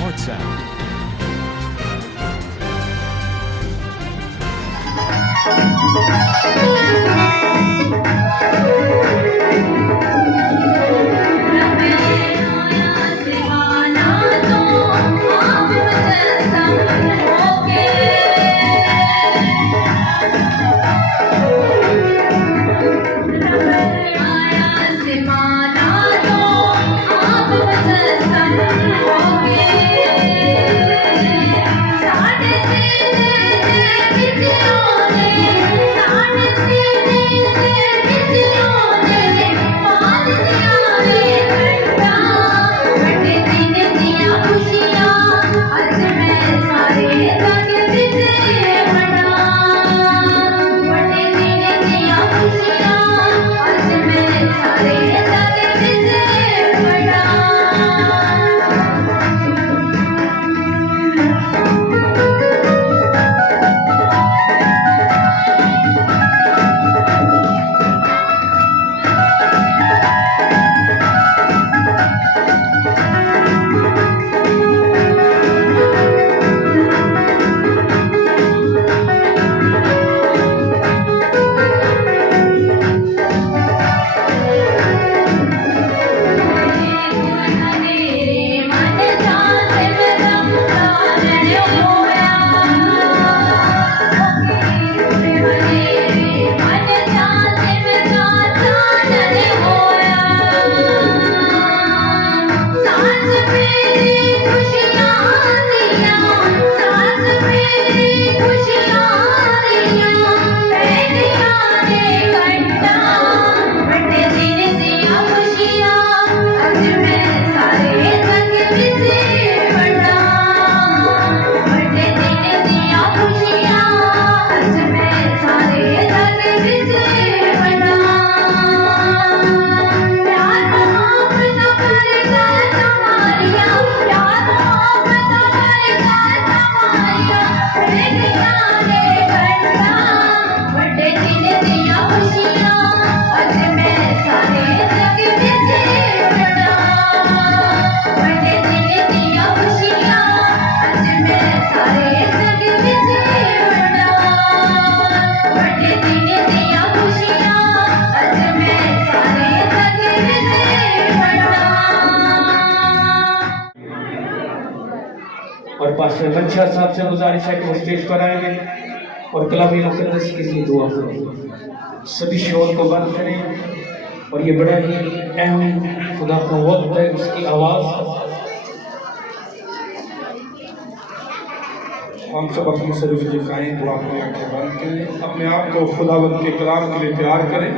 WhatsApp. और pastor बंशा साहब से गुजारिश है कि वो स्टेज पर आएंगे और कलामी मुकद्दस के लिए दुआ करें। सभी शोर को बंद करें और ये बड़ा ही अहम खुदा का वक्त है, उसकी आवाज़ हम सब अपनी सभी झुकाएं, दुआ को आंखें बंद करें, अपने आप को खुदावंद के कलाम के लिए तैयार करें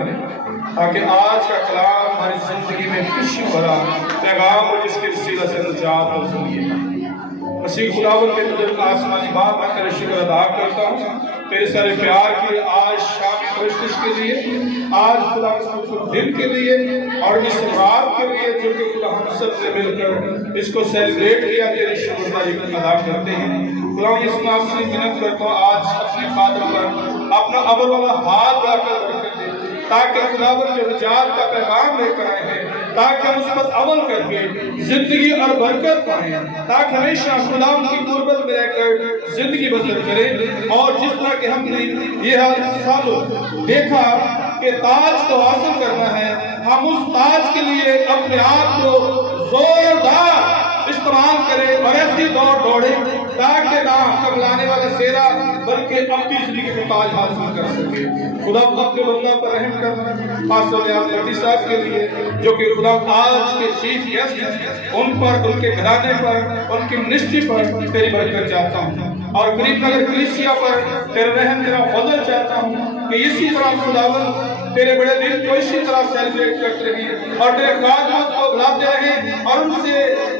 ताकि आज का कलाम हमारी जिंदगी में खुशी भरा पैगाम हो जिसके वसीला से निजात और सुनिए। मसीह खुदावंद के तुझे आसमानी बाप मैं तेरे शुक्र अदा करता हूँ तेरे सारे प्यार के लिए, आज शाम कोशिश के लिए, आज खुदा दिन के लिए और इस रात के लिए जो कि खुदा हम सब से मिलकर इसको सेलिब्रेट किया, तेरी शुक्रगुजारी अदा करते हैं। खुदा इस नाम से विनती करता हूँ आज अपने फादर पर अपना अमर वाला हाथ बढ़ाकर बरकत दे ताकि खुदावंद के निजात का पैगाम लेकर आए हैं, ताकि हम उस पर अमल करके जिंदगी और बरकत पाएं, ताकि हमेशा खुदा की गुर्बत में रहकर जिंदगी बसर करें। और जिस तरह के हमने ये सालों देखा कि ताज को हासिल करना है, हम उस ताज के लिए अपने आप को जोरदार इस्तेमाल करें और ऐसी दौड़ दौड़े ताकि ना कबलाने वाला सेरा बल्कि अपनी जिंदगी को ताज हासिल कर सके। खुदा अपने बंदा पर रहम कर पास्टर साहब के लिए जो कि खुदा आज के चीफ गेस्ट हैं, उन पर, उनके घराने पर, उनकी मिनिस्ट्री पर तेरी बरकत चाहता हूँ और गरीब नगर कलीसिया पर तेरा रहम, तेरा फजल चाहता हूँ कि इसी तरह खुदावंद तेरे बड़े दिन को इसी तरह सेलिब्रेट करते रहें और तेरे काजों को बुलाते रहें और उनसे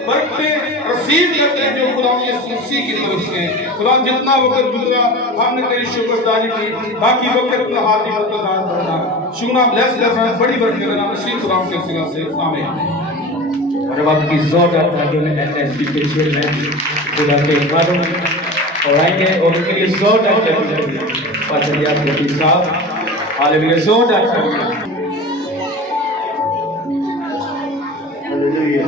बरकतें रसीद करते हैं जो खुदा यीशु की तरफ से। खुदा जितना वक्त गुजरा हमने तेरी शुक्रगुजारी की, बाकी वक्त अपना हाथ ही मुतज़ार करना, शुक्रिया ब्लेस करना, बड़ी बरकत देना मसीह खुदा के सिवा से आमीन। और अब आपकी जोरदार तालियों में एसपी के चेयरमैन खुदा के इबादों और आएंगे और उनके लिए जोरदार तालियां पास्टर याद साहब हालेलुया, जोरदार तालियां। हालेलुया।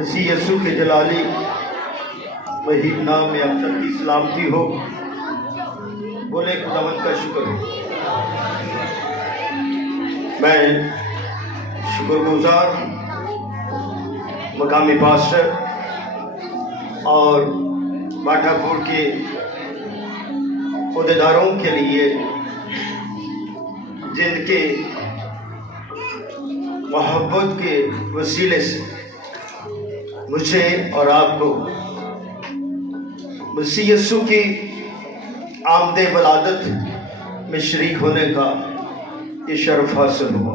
मसीह यीशु के जलाली वही नाम में आप सबकी सलामती हो। बोले खुदावंद का शुक्र हो। मैं शुक्रगुजार मकामी पास्टर और बाटापुर के ओहदेदारों के लिए जिनके मोहब्बत के वसीले से मुझे और आपको मसीह यीशु की आमदे वलादत में शरीक होने का ये शर्फ हासिल हुआ।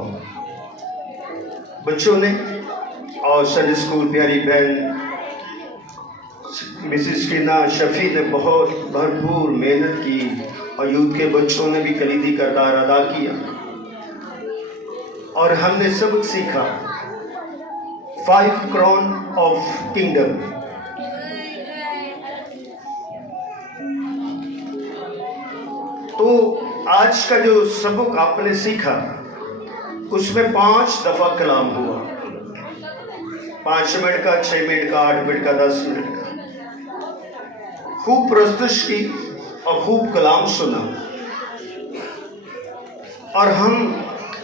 बच्चों ने और संडे स्कूल प्यारी बहन मिसिस टीना शफी ने बहुत भरपूर मेहनत की और यूथ के बच्चों ने भी कलीदी किरदार अदा किया और हमने सबक सीखा 5 क्राउन ऑफ किंगडम। तो आज का जो सबक आपने सीखा उसमें 5 दफा कलाम हुआ, 5 मिनट का, 6 मिनट का, 8 मिनट का, 10 मिनट का। खूब प्रस्तुत की और खूब कलाम सुना और हम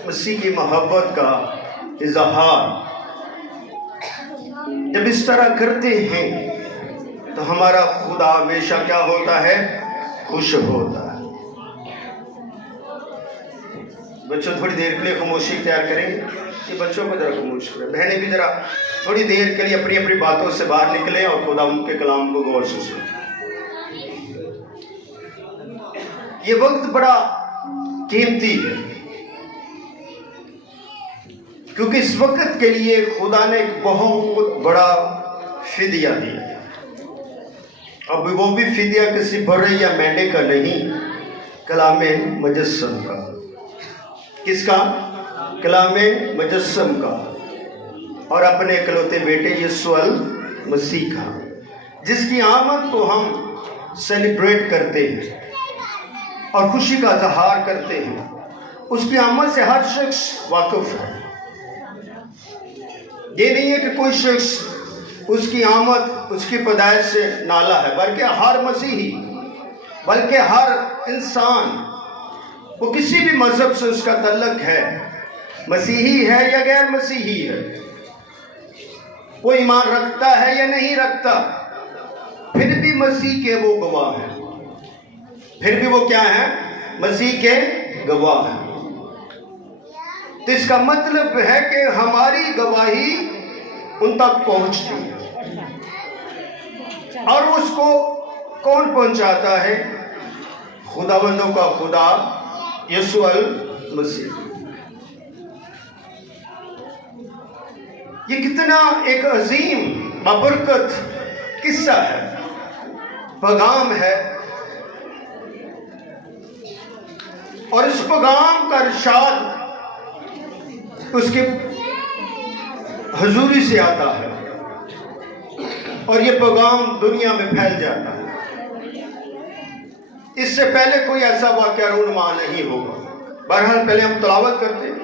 मसीह की मोहब्बत का इजहार जब इस तरह करते हैं तो हमारा खुदा हमेशा क्या होता है? खुश होता है। बच्चों थोड़ी देर के लिए खामोशी तैयार करेंगे कि बच्चों को जरा खामोश करें। बहनें भी जरा थोड़ी देर के लिए अपनी अपनी बातों से बाहर निकलें और खुदा उनके कलाम को गौर से सुनें। ये वक्त बड़ा कीमती है क्योंकि इस वक्त के लिए खुदा ने एक बहुत बड़ा फिदिया दिया। अब वो भी फिदिया किसी बड़े या मेंढे का नहीं, कलामे मुजस्सम का। किसका? कलामे मुजस्सम का और अपने इकलौते बेटे यीशु मसीह का, जिसकी आमद को हम सेलिब्रेट करते हैं और खुशी का इजहार करते हैं। उसकी आमद से हर शख्स वाकिफ है। ये नहीं है कि कोई शख्स उसकी आमद, उसकी पैदाइश से नाला है, बल्कि हर मसीही, बल्कि हर इंसान, वो किसी भी मजहब से उसका तल्लक है, मसीही है या गैर मसीही है, वो ईमान रखता है या नहीं रखता, फिर भी मसीह के वो गवाह हैं। फिर भी वो क्या है? मसीह के गवाह हैं। तो इसका मतलब है कि हमारी गवाही उन तक पहुंचती है और उसको कौन पहुंचाता है? खुदावंदों का खुदा यीशु मसीह। ये कितना एक अजीम बबरकत किस्सा है, पैगाम है और इस पैगाम का इरशाद उसके हुजूरी से आता है और ये पैगाम दुनिया में फैल जाता है। इससे पहले कोई ऐसा वाक़या रूनुमा नहीं होगा। बहरहाल पहले हम तलावत करते हैं।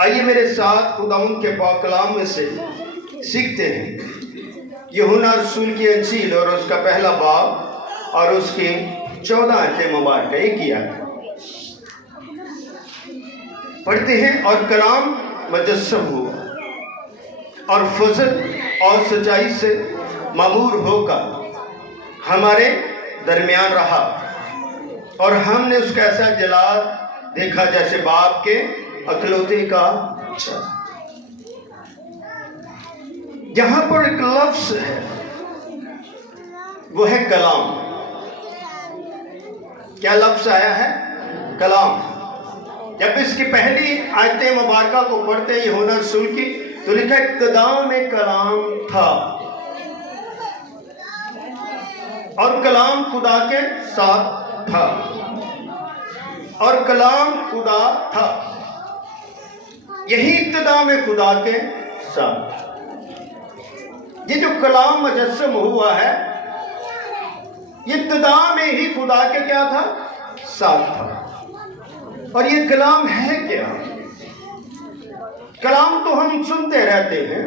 आइए मेरे साथ खुदावंद के पाक कलाम में से सीखते हैं। यूहन्ना रसूल की इंजील और उसका पहला बाब और उसकी 14 आयतें मुबारक एक ही आयत पढ़ते हैं। और कलाम मुजस्सम हुआ और फजल और सच्चाई से मामूर होकर हमारे दरमियान रहा और हमने उसका ऐसा जलाल देखा जैसे बाप के अकलौते का छत। यहां पर एक लफ्ज है, वो है कलाम। क्या लफ्ज आया है? कलाम। जब इसकी पहली आयतें मुबारका को पढ़ते हैं यूहन्ना रसूल की, तो लिखा इब्तिदा में कलाम था और कलाम खुदा के साथ था और कलाम खुदा था। यही इब्तिदा में खुदा के साथ। ये जो कलाम मुजस्सम हुआ है, ये इब्तिदा में ही खुदा के क्या था? साथ था। और ये कलाम है क्या? कलाम तो हम सुनते रहते हैं,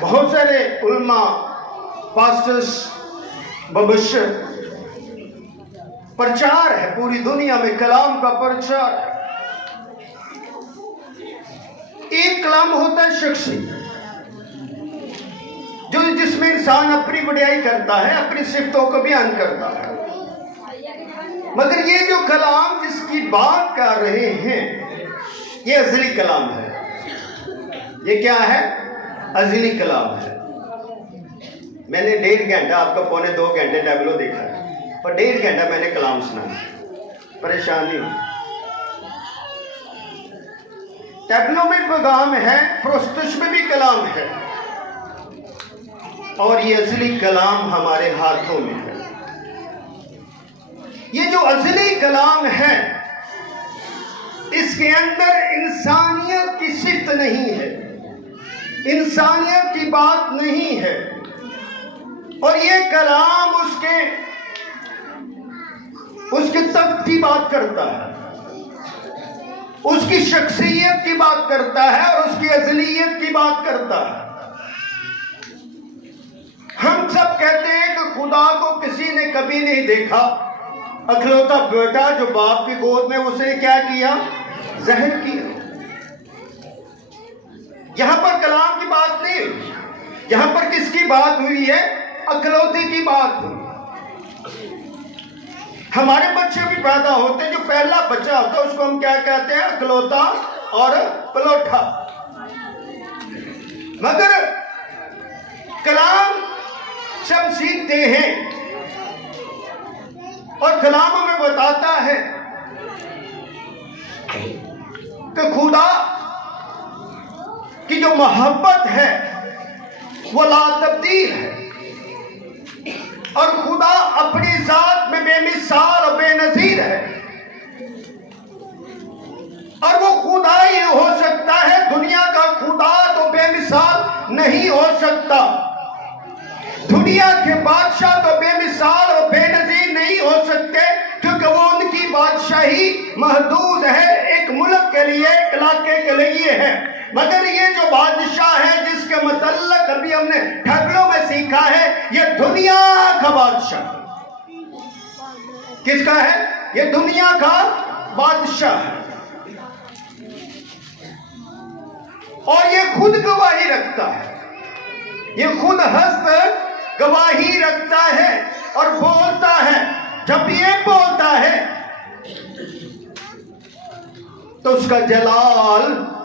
बहुत सारे उल्मा, पास्टर्स, मुबश्शिर, प्रचार है पूरी दुनिया में, कलाम का प्रचार। एक कलाम होता है शख्सी, जो जिसमें इंसान अपनी बढ़ाई करता है, अपनी सिफतों को बयान करता है। मगर ये जो कलाम जिसकी बात कर रहे हैं, ये अज़ली कलाम है। ये क्या है? अज़ली कलाम है। मैंने 1.5 घंटा, आपका 2.25 घंटे टैबलो देखा है, और 1.5 घंटा मैंने कलाम सुना। परेशान नहीं, टैबलो में पैगाम है, प्रोस्तुश में भी कलाम है, और ये अज़ली कलाम हमारे हाथों में है। ये जो अज़ली कलाम है, इसके अंदर इंसानियत की सिफ्त नहीं है, इंसानियत की बात नहीं है, और ये कलाम उसके तख्त की बात करता है, उसकी शख्सियत की बात करता है, और उसकी अज़लियत की बात करता है। हम सब कहते हैं कि खुदा को किसी ने कभी नहीं देखा। अखलौता बेटा जो बाप की गोद में, उसने क्या किया? ज़हर किया। यहां पर कलाम की बात नहीं, यहां पर किसकी बात हुई है? अखलौते की बात हुई। हमारे बच्चे भी पैदा होते हैं, जो पहला बच्चा होता है उसको हम क्या कहते हैं? अखलौता और पलोठा। मगर कलाम सब सीखते हैं, और कलाम हमें बताता है कि खुदा की जो मोहब्बत है वो ला तब्दील है, और खुदा अपनी जात में बेमिसाल और बेनजीर है, और वो खुदा ही हो सकता है। दुनिया का खुदा तो बेमिसाल नहीं हो सकता, दुनिया के बादशाह तो बेमिसाल और बेनजीर नहीं हो सकते, क्योंकि वो उनकी बादशाही महदूद है, एक मुल्क के लिए, एक इलाके के लिए है। मगर ये जो बादशाह है, जिसके मतलब अभी हमने ठगलों में सीखा है, ये दुनिया का बादशाह। किसका है? ये दुनिया का बादशाह है, और ये खुद गवाही रखता है, ये खुद हस्त गवाही रखता है और बोलता है। जब ये बोलता है तो उसका जलाल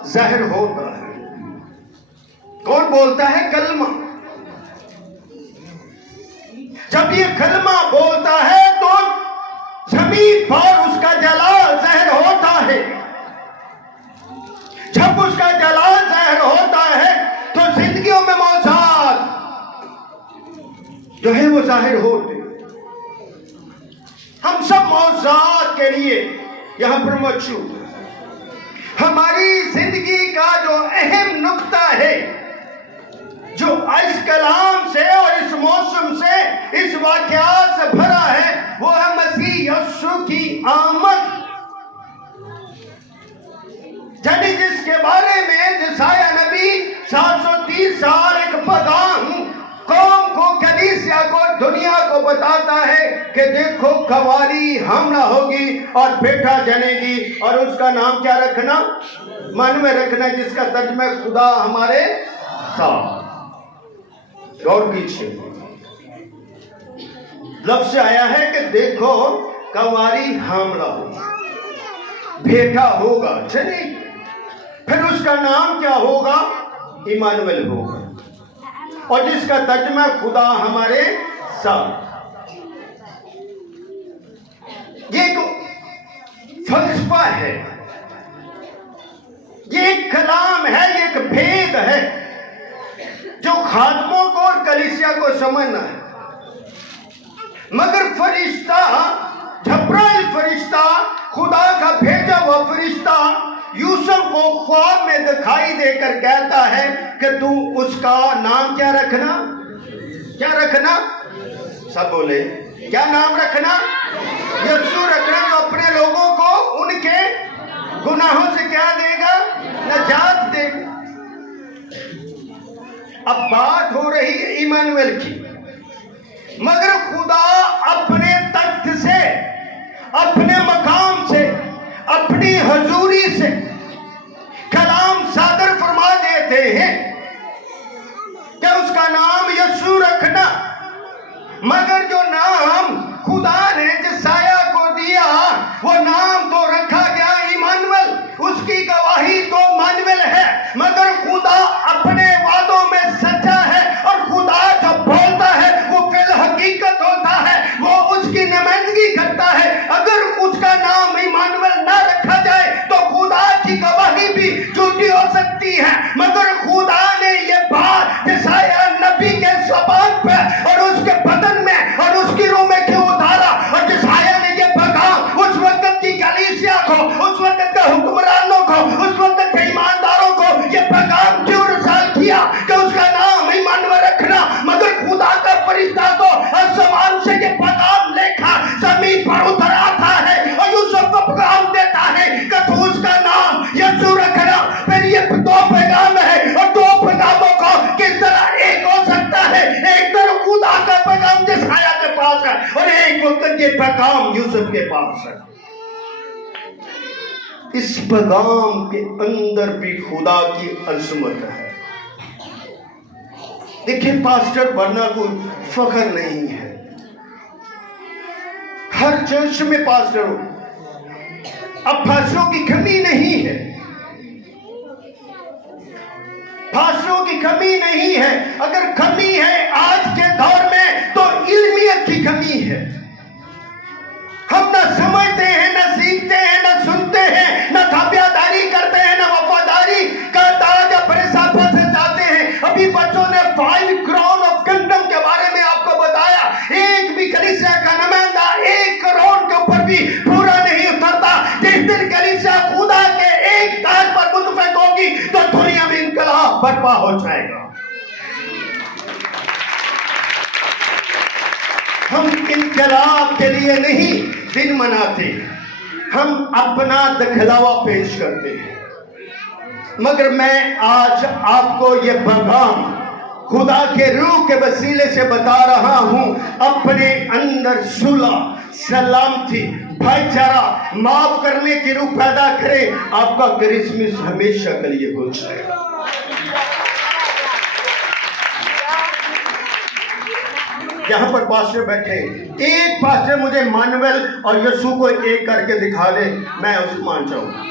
ज़ाहिर होता है। कौन बोलता है? कलमा। जब ये कलमा बोलता है तो ज़मीन पर उसका जलाल ज़ाहिर होता है। जब उसका जलाल ज़ाहिर होता है तो जिंदगियों में मौजाद जो है वो जाहिर होते। हम सब मौजाद के लिए यहां पर मौजूद। हमारी जिंदगी का जो अहम नुक्ता है, जो इस कलाम से और इस मौसम से, इस वाक़यात से भरा है, वो है मसीह यीशु की आमद। यानी जिसके बारे में यशायाह नबी 730 साल एक पैगाम कौम को, कलीसिया को, दुनिया को बताता है कि देखो कवारी हमला होगी और बेटा जनेगी, और उसका नाम क्या रखना? मन में रखना, जिसका तर्जुमा खुदा हमारे साथ। गौर कीजिए, लफ्ज़ आया है कि देखो कवारी हमला होगा, बेटा होगा, जनेगी। फिर उसका नाम क्या होगा? इमानुएल होगा, और जिसका तर्जुमा खुदा हमारे साथ। ये एक फलसफा है, ये एक कलाम है, ये एक भेद है जो खादमों को और कलीसिया को समझना है। मगर फरिश्ता, जब्राइल फरिश्ता, खुदा का भेजा हुआ फरिश्ता यूसुफ को ख्वाब में दिखाई देकर कहता है कि तू उसका नाम क्या रखना? क्या रखना? सब बोले क्या नाम रखना? यीशु रखना, जो अपने लोगों को उनके गुनाहों से क्या देगा? नजात देगा। अब बात हो रही है इमानुएल की, मगर खुदा अपने तख्त से, अपने मकाम से, अपनी हजूरी से कलाम सादर फरमा देते हैं कि उसका नाम यीशु रखना। मगर जो नाम खुदा ने यशायाह को दिया वो नाम तो रखा गया इमानुएल, उसकी गवाही तो मानुएल है। मगर खुदा अपने वादों में सच्चा है और खुदा जो बोलता है वो फिल हकीकत होता है, वो उसकी नुमाइंदगी करता है। अगर उसका नाम इमानुएल ना रखा जाए तो खुदा की गवाही भी झूठी हो सकती है। मगर खुदा ने ये बात यशायाह नबी के ज़बान पे और उसके बदन में और उसकी रूह में क्यों उतारा, और यशायाह ने ये पैगाम उस वक्त की कलीसिया को, उस वक्त के हुक्मरानों को, उस वक्त के ईमानदारों को ये पैगाम क्यों रसाल किया कि उसका नाम इमानुएल रखना। मगर खुदा का फरिश्ता तो आसमान से ये पैगाम लेकर जमीन पर उतर आता है और यूसुफ को पैगाम देता है कि तू उसका नाम यीशु रखना। फिर ये दो पैगाम है और दो पैगामों को किस तरह एक हो सकता है? एक तरफ खुदा का पैगाम यशायाह के पास है और एक वक्त ये पैगाम यूसुफ के पास है। इस पैगाम के अंदर भी खुदा की अजमत है। देखिए पास्टर बनना कोई फख्र नहीं है, हर चर्च में पास्टर हो, अब पास्टरों की कमी नहीं है, पास्टरों की कमी नहीं है। अगर कमी है आज के दौर में तो इल्मियत की कमी है। हम ना समझते हैं, ना सीखते हैं, ना सुनते हैं, ना ताबियादारी करते हैं, ना वफादारी का ताज अपने साथों से जाते हैं। अभी बच्चों ने 5 क्राउन ऑफ किंगडम के बारे में आपको बताया। एक भी कलीसिया का नुमाइंदा 1 करोड़ के ऊपर भी पूरा नहीं उतरता। जिस दिन कलीसिया खुदा के एक ताज पर मुतफिक होगी तो दुनिया में इनकलाब बर्पा हो जाएगा। हम इनकलाब के लिए नहीं दिन मनाते, हम अपना दिखलावा पेश करते हैं। मगर मैं आज आपको ये पैगाम खुदा के रूह के वसीले से बता रहा हूं, अपने अंदर सुलह, सलामती, भाईचारा, माफ करने की रूह पैदा करें। आपका क्रिसमस हमेशा के लिए हो जाएगा। यहाँ पर पास्टर बैठे, एक पास्टर मुझे मानुएल और यीशु को एक करके दिखा दे, मैं उसको मान जाऊंगा।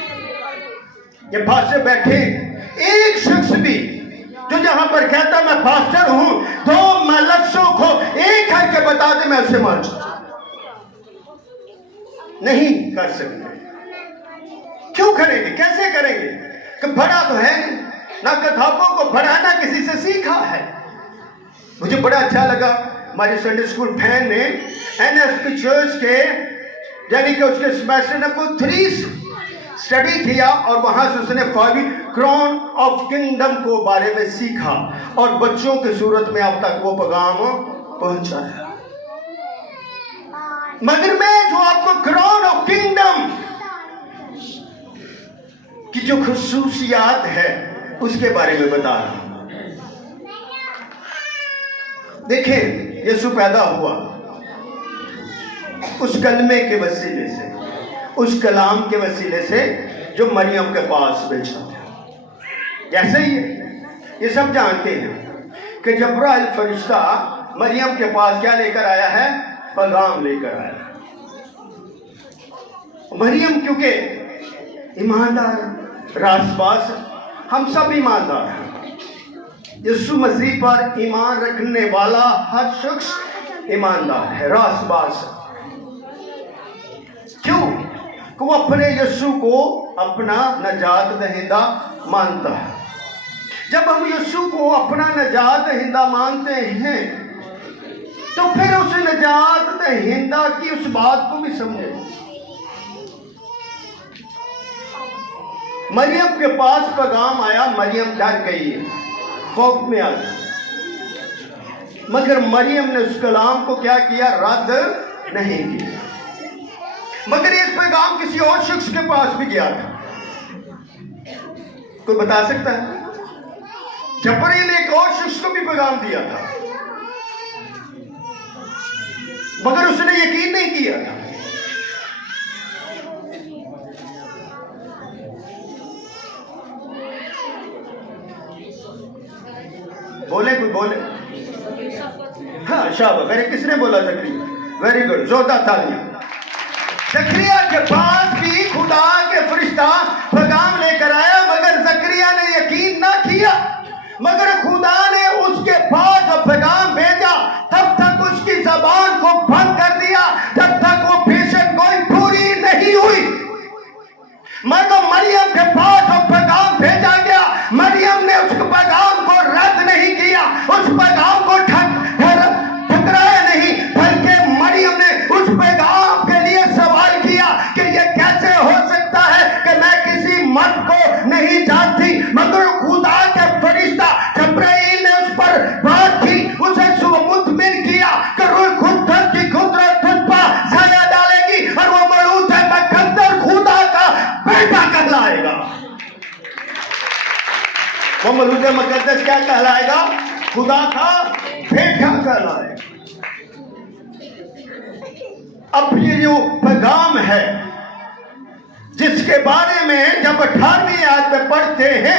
ये पास्टर बैठे, एक शख्स भी जो जहां पर कहता मैं पास्टर हूं तो मैं लफ्जों को एक करके बता दे, मैं उसे मान जाऊंगा। नहीं कर सकते। क्यों करेंगे, कैसे करेंगे? कि बड़ा तो है नहीं, ना किताबों को पढ़ाना किसी से सीखा है। मुझे बड़ा अच्छा लगा, हमारे संडे स्कूल फैन ने एनएसपी चर्च के यानी कि उसके सेमेस्टर नंबर 3 स्टडी किया और वहां से उसने 5 क्राउन ऑफ किंगडम को बारे में सीखा और बच्चों की सूरत में अब तक वो पैगाम पहुंचाया। मगर मैं जो आपको क्राउन ऑफ किंगडम की जो खुसूसियात है उसके बारे में बता रहा हूं। देखिए यीशु पैदा हुआ उस कलमे के वसीले से, उस कलाम के वसीले से जो मरियम के पास भेजा था। जैसे ही ये सब जानते हैं कि जब्राइल फरिश्ता मरियम के पास क्या लेकर आया है? पैगाम लेकर आया। मरियम क्योंकि ईमानदार, रासबाज, हम सब ईमानदार हैं। यीशु मसीह पर ईमान रखने वाला हर शख्स ईमानदार है, रासबाज। क्यों? कि वो अपने यीशु को अपना नजात दहिंदा मानता है। जब हम यीशु को अपना नजात दहिंदा मानते हैं तो फिर उस नजात दहिंदा की उस बात को भी समझे। मरियम के पास पैगाम आया, मरियम डर गई, खौफ में आ गई। मगर मरियम ने उस कलाम को क्या किया? रद्द नहीं किया। मगर ये पैगाम किसी और शख्स के पास भी गया था। कोई बता सकता है? जबरील ने एक और शख्स को भी पैगाम दिया था, मगर उसने यकीन नहीं किया था। बोले कोई बोले? हाँ शाबाश, वेरी, किसने बोला? जकरिया, वेरी गुड, जोरदार तालियां। जकरिया के पास भी खुदा के फरिश्ता पैगाम लेकर आया, मगर जकरिया ने यकीन ना किया। मगर खुदा ने उसके पास जो पैगाम भेजा, तब तक उसकी जबान को बंद कर दिया, जब तक वो पेशन गोई पूरी नहीं हुई। मगर मरियम के पास जो पैगाम भेजा गया, मरियम ने उस पैगाम को रद्द नहीं किया, उस पैगाम को ठुकराया नहीं, बल्कि मरियम ने उस पैगाम के लिए सवाल किया कि ये कैसे हो सकता है कि मैं किसी मर्द को नहीं जानती। मगर खुदा के फरिश्ता जबरील ने उस पर बात की, उसे मुतमिन किया कि रूह खुद की कुदरत तुझ पर साया डालेगी और वो मौलूद है मुकद्दर खुदा का बेटा कहलाएगा। वो मौलूद मुकद्दस क्या कहलाएगा? खुदा का बेटा कहलाएगा। अब ये जो पैगाम है, जिसके बारे में जब 18वीं आयत में पढ़ते हैं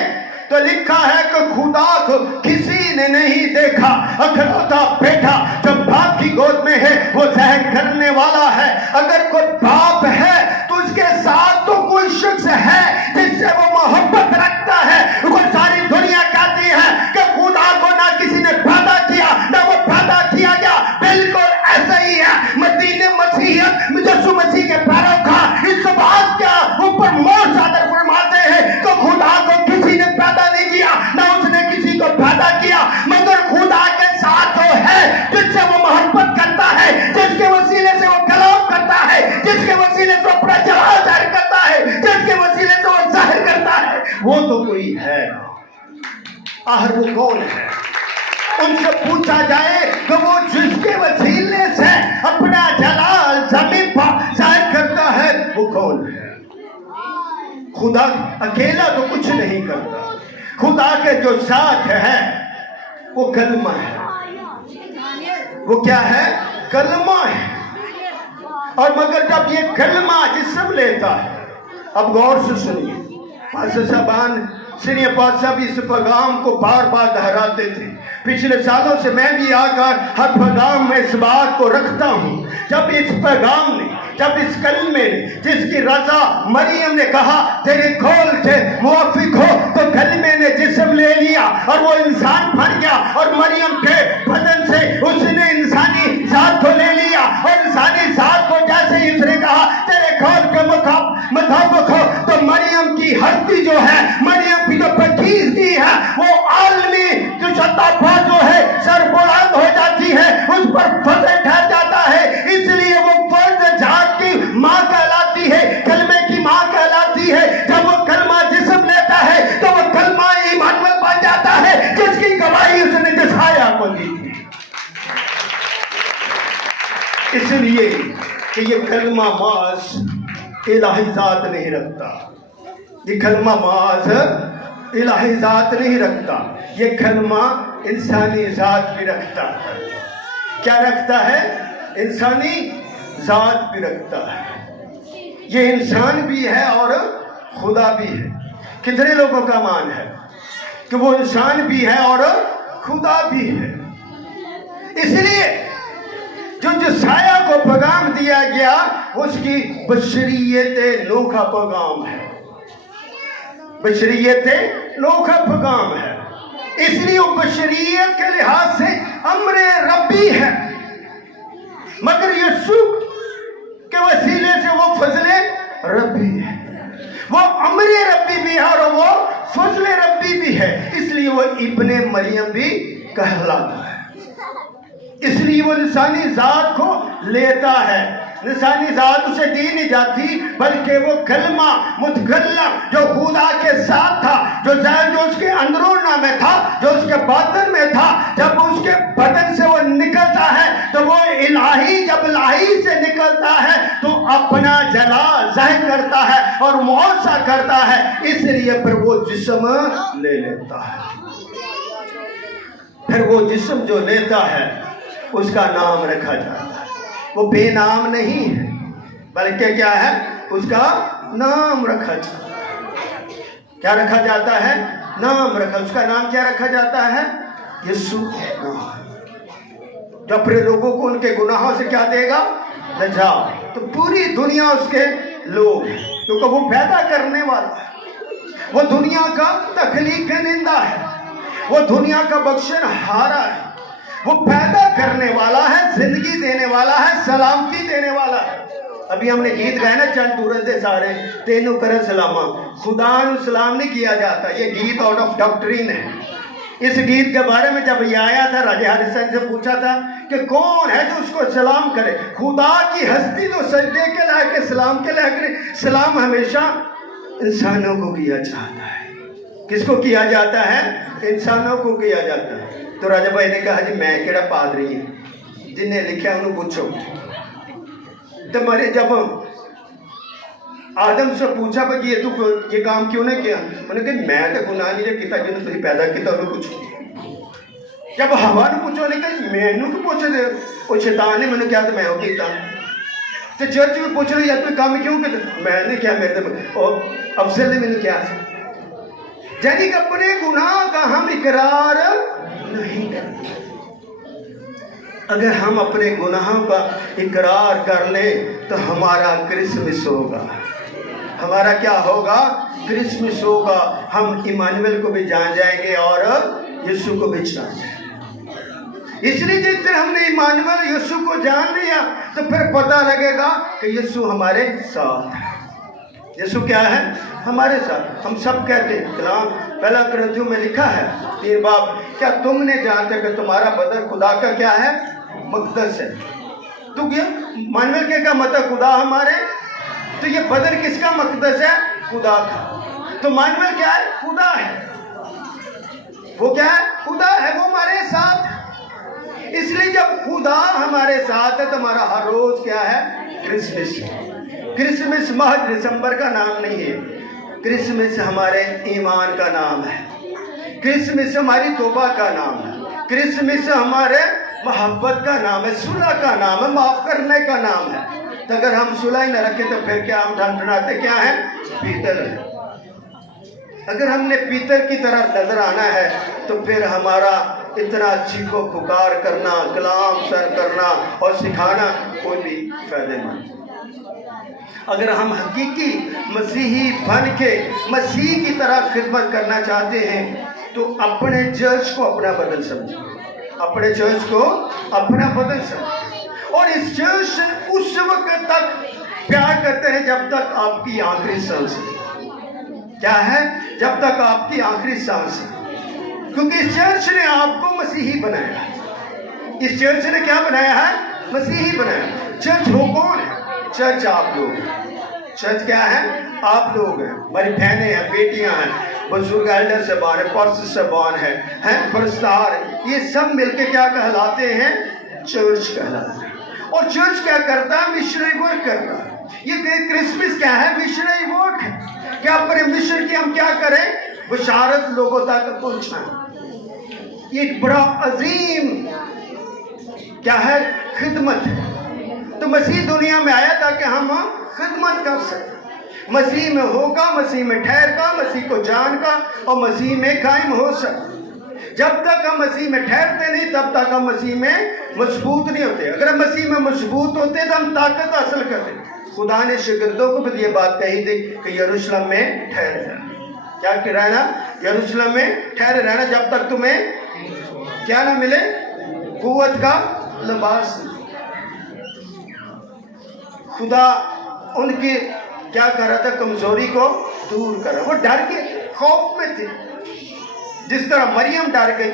तो लिखा है कि खुदा को किसी ने नहीं देखा, अकलौता बेटा जब बाप की गोद में है वो ज़ाहिर करने वाला है। अगर कोई बाप है तो उसके साथ तो कोई शख्स है जिससे वो मोहब्बत रखता है। वो सारी दुनिया कहती है कि खुदा को ना किसी ने पैदा किया ना वो पैदा किया गया। बिल्कुल ऐसा ही है। मदीने मसीहियत यीशु मसीह के पैरोकार इस बात के ऊपर मोर सादर फरमाते हैं कि खुदा को किसी ने पैदा नहीं किया, ना उसने किसी को पैदा किया, मगर खुदा के साथ वो है जिससे वो मोहब्बत करता है, जिसके वसीले से वो कलाम करता है, जिसके वसीले से अपना जलाल जाहिर करता है, जिसके वसीले से वो जाहिर करता है। वो तो कोई है। आखिर वो कौन है? उनसे पूछा जाए कि वो जिसके वसीले से अपना जलाल जमीन पर जाहिर करता है, वो कौन है? खुदा अकेला तो कुछ नहीं करता। खुदा के जो साथ है वो कलमा है। वो क्या है? कलमा है। और मगर जब ये कलमा जिस्म लेता है, अब गौर से सुनिए, पास्टर साहबान सीनियर पास्टर साहब इस पैगाम को बार बार दोहराते थे। पिछले सालों से मैं भी आकर हर पैगाम में इस बात को रखता हूँ। जब इस पैगाम ने, जब इस कलमे ने, जिसकी रजा मरियम ने कहा तेरे कौल से मुवाफिक हो, तो कलमे ने जिस्म ले लिया और वो इंसान बन गया और मरियम के बदन से उसने इंसानी जात को ले लिया। और इंसानी जात को जैसे ही उसने कहा तेरे कौल के मुताबिक हो, तो मरियम की हस्ती जो है, मरियम की जो पकीज़गी है, वो आलमी जो शताब्दी जो है सरबुलंद हो जाती है, उस पर फतेह ठहर जाता है। इसलिए वो फर्द जात की माँ कहलाती है, कलमे की माँ कहलाती है। जब वो कलमा जिस्म लेता है तो वो कलमा ईमानुएल बन जाता है, जिसकी गवाही उसने जसाया को दी थी। इसलिए कि ये कलमा मास इलाही जात नहीं रखता, ये कलमा मास इलाही जात नहीं रखता, ये कलमा इंसानी जात भी रखता है। क्या रखता है? इंसानी जात भी रखता है। ये इंसान भी है और खुदा भी है। कितने लोगों का मान है कि वो इंसान भी है और खुदा भी है? इसलिए जो जसाया को पैगाम दिया गया उसकी बशरियत नूह का पैगाम है, बशरियत नूह का पैगाम है। इसलिए वो बशरियत के लिहाज से अम्रे रब्बी है, मगर यीशु के वसीले से वो फजले रब्बी है। वो अम्रे रब्बी भी है और वो फजले रब्बी भी है। इसलिए वो इब्ने मरियम भी कहलाता है। इसलिए वो इंसानी जात को लेता है। इंसानी जात उसे दी नहीं जाती, बल्कि वो कलमा मुतकल्लम जो खुदा के साथ था, जो उसके अंदरूना में था, जो उसके बातन में था, जब उसके बदन से वो निकलता है तो वो इलाही, जब इलाही से निकलता है तो अपना जलाल जाहिर करता है और मुआवजा करता है। इसलिए फिर वो जिस्म ले लेता है। फिर वो जिस्म जो लेता है उसका नाम रखा जाता है। वो बेनाम नहीं है, बल्कि क्या है, उसका नाम रखा जाता है। क्या रखा जाता है? नाम रखा। उसका नाम क्या रखा जाता है? यीशु। जो अपने लोगों को उनके गुनाहों से क्या देगा? निजात। तो पूरी दुनिया उसके लोग हैं, क्योंकि वो पैदा करने वाला है, वो दुनिया का तखलीक निंदा है, वो दुनिया का बख्शन हारा है, वो पैदा करने वाला है, जिंदगी देने वाला है, सलामती देने वाला है। अभी हमने गीत गाया ना, चंद दूरन से सारे तेनू कर सलामा, खुदा नु सलाम नहीं किया जाता। ये गीत आउट ऑफ डॉक्ट्रिन है। इस गीत के बारे में जब ये आया था, राजा हरिशन से पूछा था कि कौन है जो उसको सलाम करे। खुदा की हस्ती तो सजदे के लायक, सलाम के लायक। सलाम हमेशा इंसानों को किया जाता है। किसको किया जाता है? इंसानों को किया जाता है। तो राजा भाई ने कहा जी मैं केड़ा पादरी है, जिन्हें लिखा उन्हें पूछो। तो मरे जब आदम से पूछा भाई ये तू ये काम क्यों नहीं किया, उन्होंने कहा मैं तो गुनाह नहीं किया जिन्हें तुम पैदा किया उन्हें पूछो। जब हवा ने पूछो नहीं कहा मैनू क्यों पूछ दे, वो शैतान ने मैंने क्या तो मैं वो किया। तो चर्च में पूछ रहे यार कोई काम क्यों कर, मैंने क्या मेरे अफसर ने मैंने क्या। यानी कि अपने गुनाह का हम इकरार नहीं करते। अगर हम अपने गुनाहों का इकरार कर ले तो हमारा क्रिसमस होगा। हमारा क्या होगा? क्रिसमस होगा। हम इमानुएल को भी जान जाएंगे और यीशु को भी जान जाएंगे। इसलिए जिस दिन हमने इमानुएल यीशु को जान लिया तो फिर पता लगेगा कि यीशु हमारे साथ है। यीशु क्या है? हमारे साथ। हम सब कहते हैं, कलाम पहला कुरिन्थियों में लिखा है 3 बाब, क्या तुमने जानते कि तुम्हारा बदन खुदा का क्या है? मुक़द्दस है। तो क्या इमानुएल के का मतलब खुदा हमारे, तो ये बदन किसका मुक़द्दस है? खुदा का। तो इमानुएल क्या है? खुदा है। वो क्या है? खुदा है, वो हमारे साथ है। इसलिए जब खुदा हमारे साथ है तो हमारा हर रोज क्या है? क्रिसमस। क्रिसमस महज दिसंबर का नाम नहीं है, क्रिसमस हमारे ईमान का नाम है, क्रिसमस हमारी तौबा का नाम है, क्रिसमस हमारे मोहब्बत का नाम है, सुलह का नाम है, माफ करने का नाम है। तो अगर हम सुलह ही न रखें तो फिर क्या हम ढंढनाते क्या है? पीतल है। अगर हमने पीतल की तरह नजर आना है तो फिर हमारा इतना चीखो पुकार करना, कलाम सर करना और सिखाना कोई भी फायदेमंद। अगर हम हकीकी मसीही बन के मसीह की तरह खिदमत करना चाहते हैं तो अपने चर्च को अपना बदन समझें, अपने चर्च को अपना बदन समझें। और इस चर्च से उस वक्त तक प्यार करते हैं जब तक आपकी आखिरी सांस है। क्या है? जब तक आपकी आखिरी सांस है। क्योंकि इस चर्च ने आपको मसीही बनाया। इस चर्च ने क्या बनाया है? मसीही बनाया। चर्च हो कौन है? चर्च आप लोग। चर्च क्या है? आप लोग हैं। हमारी बहनें हैं, बेटियां हैं, बुजुर्ग एल्डर साहबान है, पर्स साहबान है, परस्तार है, ये सब मिलके क्या कहलाते हैं? चर्च कहलाते हैं। और चर्च क्या करता है? मिशनरी वर्क करता है। ये क्रिसमस क्या है? मिशनरी वर्क है। क्या अपने मिशन की हम क्या करें? बशारत लोगों तक पहुंचाएं। ये एक बड़ा अजीम क्या है? खिदमत है। तो मसीह दुनिया में आया ताकि हम खिदमत कर सकें। मसीह में होगा, मसीह में ठहर का, मसीह को जान का और मसीह में कायम हो सके। जब तक हम मसीह में ठहरते नहीं तब तक हम मसीह में मजबूत नहीं होते। अगर हम मसीह में मजबूत होते तो हम ताकत हासिल करते। खुदा ने शागिर्दों को भी ये बात कही थी कि यरूशलेम में ठहरे रहना। क्या रहना? यरूशलेम में ठहरे रहना जब तक तुम्हें क्या ना मिले? कुव्वत का लिबास। खुदा उनकी क्या कर रहा था? कमजोरी को दूर कर रहा। वो डर के खौफ में थे। जिस तरह मरियम डर गई,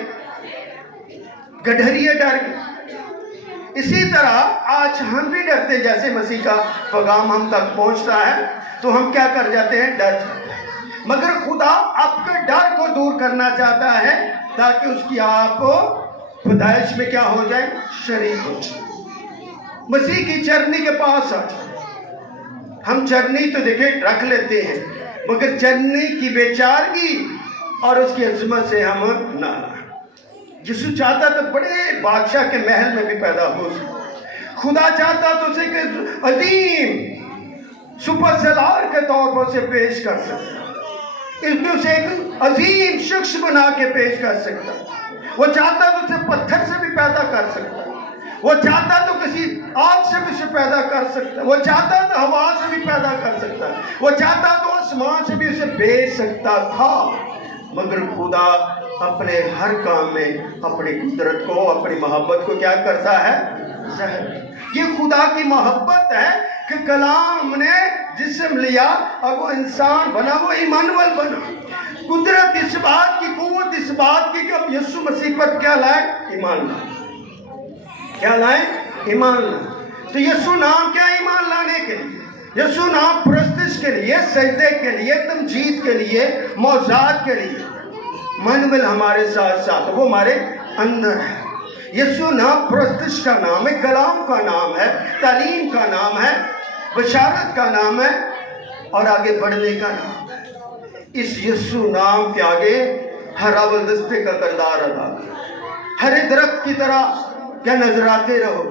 गडरिया डर गई, इसी तरह आज हम भी डरते। जैसे मसीह का पैगाम हम तक पहुंचता है तो हम क्या कर जाते हैं? डर जाते हैं। मगर खुदा आपके डर को दूर करना चाहता है ताकि उसकी आप पैदाइश में क्या हो जाए? शरीक हो जाए। मसीह की चरनी के पास आ जाए। हम चरनी तो देखे रख लेते हैं मगर चरनी की बेचारगी और उसकी अजमत से हम ना। यीशु चाहता तो बड़े बादशाह के महल में भी पैदा हो। खुदा चाहता तो उसे एक अजीम सुपर सलार के तौर पर उसे पेश कर सकता, इसमें उसे एक अजीम शख्स बना के पेश कर सकता। वो चाहता तो उसे पत्थर से भी पैदा कर सकता, वो चाहता तो किसी आग से भी उसे पैदा कर सकता, वो चाहता तो हवा से भी पैदा कर सकता, वो चाहता तो आसमान से भी उसे भेज सकता था। मगर खुदा अपने हर काम में अपनी कुदरत को, अपनी मोहब्बत को क्या करता है? ज़ाहिर। ये खुदा की मोहब्बत है कि कलाम ने जिस्म लिया और वो इंसान बना, वो इमानुएल बना। कुदरत इस बात की, कुव्वत इस बात की कि अब यीशु मसीह पर क्या लाए? ईमान लाए। क्या लाए? ईमान लाए। तो यीशु नाम क्या? ईमान लाने के लिए। यीशु नाम प्रस्तिश के लिए, सजदे के लिए, तमजीद के लिए, मौजाद के लिए। मनविल हमारे साथ साथ, वो हमारे अंदर है। यीशु नाम प्रस्तिश का नाम है, कलाम का नाम है, तालीम का नाम है, बशारत का नाम है और आगे बढ़ने का नाम है। इस यीशु नाम के आगे हर अवदस्ते का किरदार अदा करो। हरे दरख्त की तरह क्या नजराते रहो।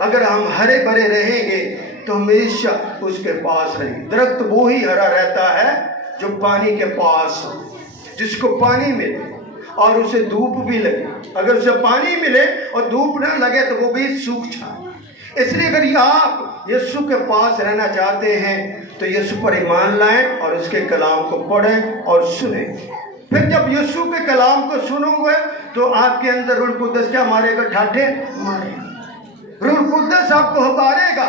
अगर हम हरे भरे रहेंगे तो हमेशा उसके पास रहेंगे। दरख्त वो ही हरा रहता है जो पानी के पास हो, जिसको पानी मिले और उसे धूप भी लगे। अगर उसे पानी मिले और धूप न लगे तो वो भी सूख जाए। इसलिए अगर आप यीशु के पास रहना चाहते हैं तो यीशु पर ईमान लाएं और उसके कलाम को पढ़ें और सुनें। फिर जब यीशु के कलाम को सुनोगे तो आपके अंदर रूह कुद्दस क्या मारेगा? ठाठे मारेगा। रूह कुद्दस आपको हबारेगा।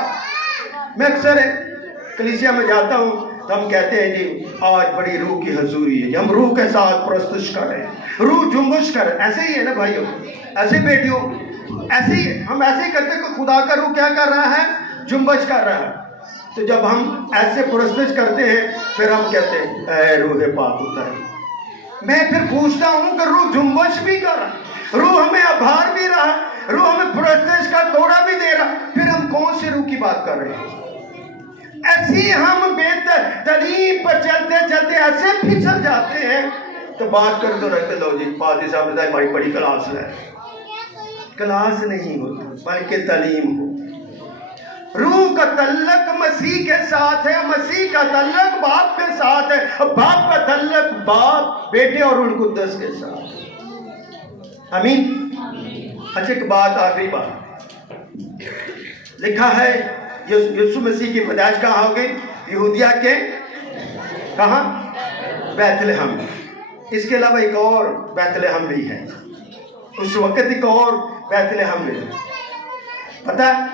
मैं अक्सर कलीसिया में जाता हूँ तो हम कहते हैं जी आज बड़ी रूह की हजूरी है, हम रूह के साथ प्रस्तुत कर रहे हैं, रूह जुम्बश कर। ऐसे ही है ना भाइयों, ऐसे बेटियों, ऐसे ही हम ऐसे ही करते कि खुदा का रूह क्या कर रहा है? जुम्बश कर रहा है। तो जब हम ऐसे प्रस्तुत करते हैं फिर हम कहते हैं ऐ रूह पाक उतर। मैं फिर पूछता हूँ कि रूह जुम्बश भी कर रहा, रूह हमें आभार भी रहा, रूह हमें प्रस्तुत का तोड़ा भी दे रहा, फिर हम कौन से रूह की बात कर रहे हैं? ऐसी हम बेहतर तलीम पर चलते चलते ऐसे फिसल जाते हैं तो बात कर दो रखते लो जी पादी साहब ने हमारी बड़ी क्लास है। क्लास नहीं होती बल्कि तलीम हो। रूह का तल्लक मसीह के साथ है, मसीह का तल्लक बाप के साथ है, बाप का तल्लक बाप बेटे और रूह कुद्दस के साथ। आमीन। अच्छा एक बात, आखिरी बात लिखा है यीशु मसीह की पैदाइश कहाँ हो गई? यहूदिया के कहाँ? बैतलहम। इसके अलावा एक और बैतलहम भी है, उस वक्त एक और बैतलहम भी है। पता है?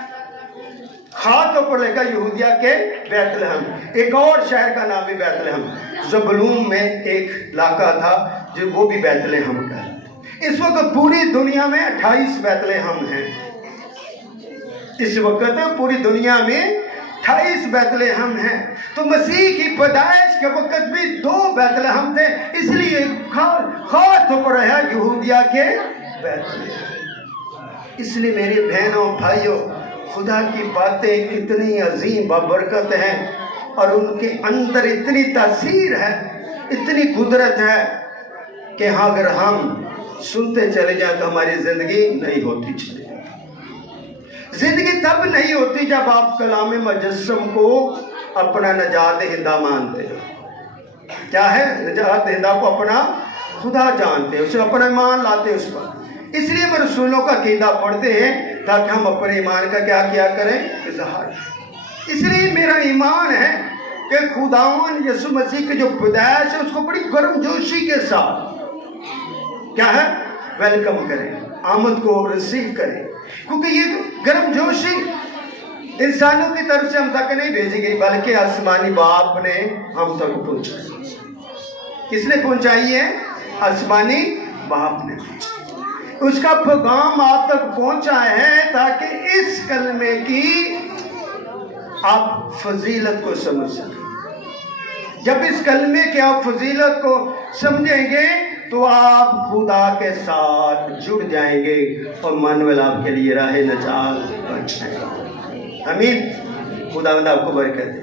खातों पर लिखा यहूदिया के बैतलहम। एक और शहर का नाम भी बैतलहम। ज़बूलून में एक इलाका था जो वो भी बैतलहम का है। इस वक्त पूरी दुनिया में 28 बैतलहम हैं। इस वक्त पूरी दुनिया में 28 बैतलहम हैं। तो मसीह की पैदाइश के वक्त भी 2 बैतलहम थे, इसलिए खास पर है यहूदिया के बैतलहम। इसलिए मेरे बहनों भाइयों, खुदा की बातें कितनी अजीम बाबरकत हैं और उनके अंदर इतनी तासीर है, इतनी कुदरत है कि हाँ अगर हम सुनते चले जाएं तो हमारी जिंदगी नहीं होती चले। जिंदगी तब नहीं होती जब आप कलाम मुजस्सम को अपना नजात हिंदा मानते हो। क्या है? नजात हिंदा को अपना खुदा जानते हो, उसे अपना ईमान लाते हो उस पर। इसलिए हम रसूलों का कीदा पढ़ते हैं ताकि हम अपने ईमान का क्या किया करें? इजहार। इसलिए मेरा ईमान है कि खुदावन यीशु मसीह की जो पैदाइश है उसको बड़ी गर्मजोशी के साथ क्या है? वेलकम करें, आमद को रिसीव करें, क्योंकि ये गर्मजोशी इंसानों की तरफ से हम तक नहीं भेजी गई बल्कि आसमानी बाप ने हम तक पहुंचाई। किसने पहुंचाई है? आसमानी बाप ने। उसका पैगाम आप तक पहुंचा है ताकि इस कलमे की आप फजीलत को समझ सकें। जब इस कलमे की आप फजीलत को समझेंगे तो आप खुदा के साथ जुड़ जाएंगे और मनवेल आपके लिए राह नजात बन जाएगा। आमीन। खुदावंद आपको बरकत दे।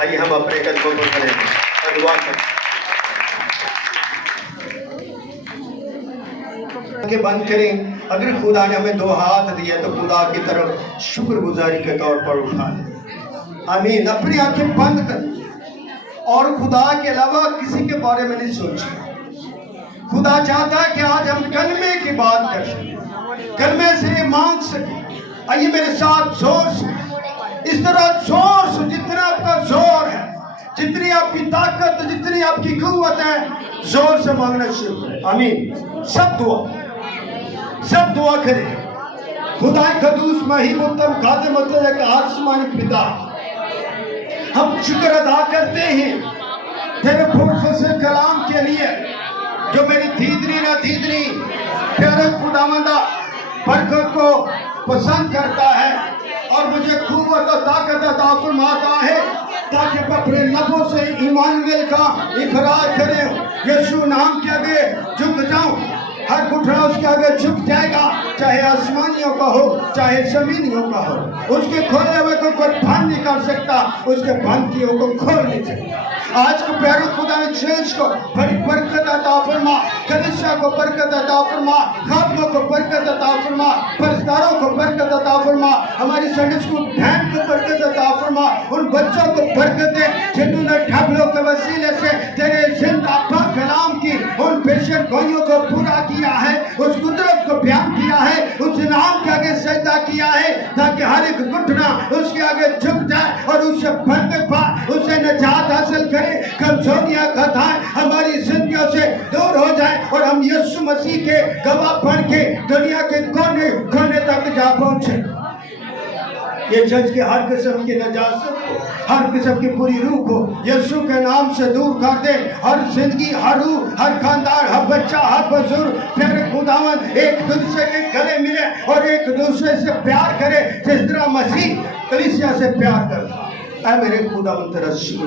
आइए हम अपने कदमों को खड़े और दुआ करें। आंखें बंद करें। अगर खुदा ने हमें 2 हाथ दिया तो खुदा की तरफ शुक्रगुजारी के तौर पर उठा लें। आमीन। अपनी आंखें बंद कर और खुदा के अलावा किसी के बारे में नहीं सोचिए। खुदा चाहता है कि आज हम कलमे की बात कर सकें, कलमे से मांग सकें। आइए मेरे साथ जोर से, इस तरह जोर से जितना आपका जोर है, जितनी आपकी ताकत, जितनी आपकी कुव्वत है, जोर से मांगना शुरू करें। आमीन। सब दुआ करें। खुदा कदूस महीम उत्तम खाते मतलब एक आसमानी पिता, हम शुक्र अदा करते हैं तेरे फुर्सत कलाम के लिए जो मेरी धीदरी ना धीदरी प्यारे खुदावंदा बरकत को पसंद करता है और मुझे कुव्वत और ताकत अता फरमाता है ताकि मैं अपने लबों से इमानुएल का इकरार करें। यीशु नाम के आगे झुक जाऊं, हर घुटना उसके आगे झुक जाएगा, चाहे आसमानियों का हो चाहे जमीनियों का हो। उसके खोले हुए को कोई बंद नहीं कर सकता, उसके बंद किए को खोल नहीं सकता। आज को प्यारे खुदा ने चर्च को बड़ी बरकत अता फरमा, कलीसिया को बरकत अता फरमा, खातमों को बरकत अता फरमा, परिस्तारों को बरकत अता फरमा, हमारी संडे स्कूल बहन को बरकत अता फरमा, उन बच्चों को बरकत दे जिन्होंने ढबलों के वसीले से तेरे जिंदा पाक कलाम की उन पेशन गोइयों को पूरा किया है, उस कुदरत को बयान किया है, उस नाम के आगे सजदा किया है ताकि हर एक घुटना उसके आगे झुक जाए और उससे बरकत पाए, उससे निजात हासिल करे, कमजोरियां खताएं हमारी जिंदगियों से दूर हो जाए और हम यीशु मसीह के गवाह बन के दुनिया के कोने कोने तक जा पहुंचे। ये चर्च के हर किस्म की नजासत को, हर किस्म की बुरी रूह को यीशु के नाम से दूर कर दे। हर जिंदगी, हर रूह, हर खानदान, हर बच्चा, हर बुजुर्ग प्यारे खुदावन एक दूसरे के गले मिले और एक दूसरे से प्यार करे जिस तरह मसीह कलीसिया से प्यार करता। ऐ मेरे खुदावन तेरा शुक्र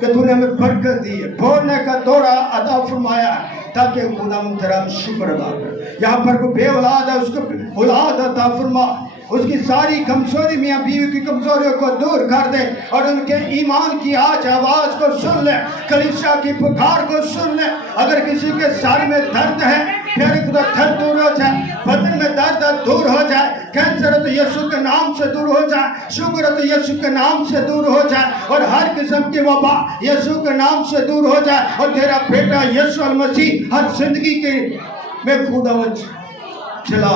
कि तूने हमें बरकत दी है, बोलने का दौरा अदा फरमाया ताकि खुदावन तेरा शुक्र अदा कर। यहाँ पर कोई बे औलाद है उसको औलाद अता फरमा, उसकी सारी कमजोरी मियाँ बीवी की कमजोरियों को दूर कर दे और उनके ईमान की आज आवाज को सुन ले, कलीसिया की पुकार को सुन ले। अगर किसी के सर में दर्द है प्यारे खुदा दर्द दूर हो जाए, बदन में दर्द दूर हो जाए, कैंसर तो यीशु के नाम से दूर हो जाए, शुगर तो यीशु के नाम से दूर हो जाए और हर किस्म की वबा यीशु के नाम से दूर हो जाए और तेरा बेटा यीशु मसीह हर जिंदगी के में खुदावन चला।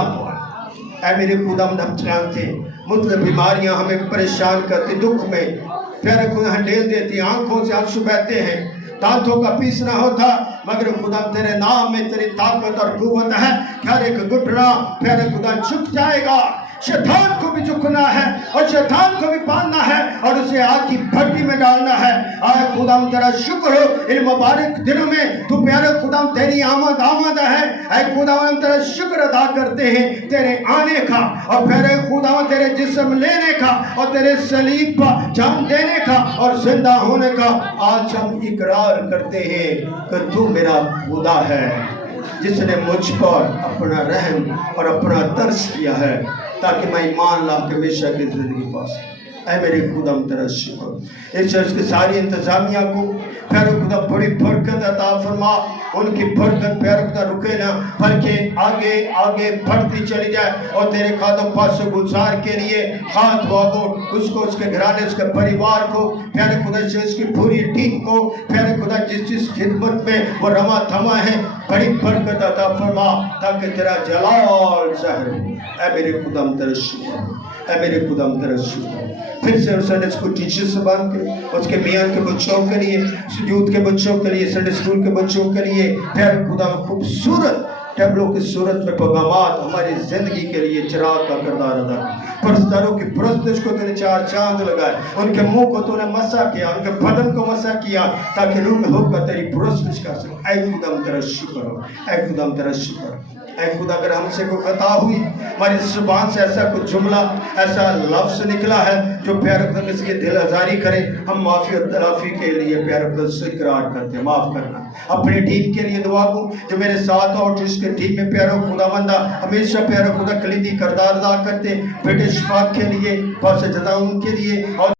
ऐ मेरे खुदावंद हम जानते हैं मतलब बीमारियां हमें परेशान करती, दुख में प्यारे खुदा हंडेल देती, आंखों से आंसू बहते हैं, दांतों का पीसना होता, मगर खुदा तेरे नाम में तेरी ताकत और कुव्वत है कि हर एक घुटना प्यारे खुदा झुक जाएगा। शैतान को भी झुकना है और शैतान को भी पालना है और उसे आग की भट्टी में डालना है। आए खुदा तेरा शुक्र हो इन मुबारक दिनों में तू प्यारे खुदा तेरी आमद है। ऐ खुदा तेरा शुक्र अदा करते हैं तेरे आने का और प्यारे खुदा तेरे जिस्म लेने का और तेरे सलीब पर जान देने का और जिंदा होने का। आज हम इकरार करते हैं कि तू मेरा खुदा है जिसने मुझ पर अपना रहम और अपना तरस किया है ताकि मैं ईमान ला के हमेशा की जिंदगी पा सकूं। ऐ मेरे खुदा तेरा शुक्र इस चर्च की सारी इंतजामिया को प्यारे खुदा बड़ी बरकत अता फरमा, उनकी बरकत प्यारे खुदा रुके ना बल्कि आगे आगे बढ़ती चली जाए और तेरे कदम पास गुजार के लिए हाथ वागो उसको, उसके घराने, उसके परिवार को, प्यारे खुदा चर्च की पूरी टीम को प्यारे खुदा जिस खिदमत में वो रमा थमा है बड़ी बरकत अता फरमा ताकि तेरा जलाल ज़ाहिर हो। ऐ मेरे खुदा तेरा शुक्र, ऐ मेरे खुदा तेरा शुक्र। फिर से संडे स्कूल टीचर से बात करें, उसके मियाँ के बच्चों के लिए, यूथ के बच्चों के लिए, संडे स्कूल के बच्चों के लिए प्यारे खुदा खूबसूरत टैबलों की सूरत में पैगामात हमारी जिंदगी के लिए चिराग का किरदार अदा कर। परस्तारों की परस्तिश को तूने 4 चांद लगाए, उनके मुंह को तूने मसा किया, उनके बदन को मसा किया ताकि रूह में होकर तेरी परस्तिश कर सके। ऐ खुदा तेरा शुक्र हो, ऐ खुदा तेरा शुक्र। ऐ खुदा अगर हमसे कोई खता हुई, हमारी जुबान से ऐसा कुछ जुमला, ऐसा लफ्ज निकला है जो प्यारे खुदा किसी की दिल आजारी करे, हम माफी और तलाफी के लिए प्यारे खुदा से इकरार करते हैं, माफ करना। अपनी टीम के लिए दुआ को जो मेरे साथ और जिसके टीम में प्यारे खुदावंदा हमेशा प्यारे खुदा कलीदी किरदार अदा करते, बेटे शिफा के लिए, पास जदा उनके लिए और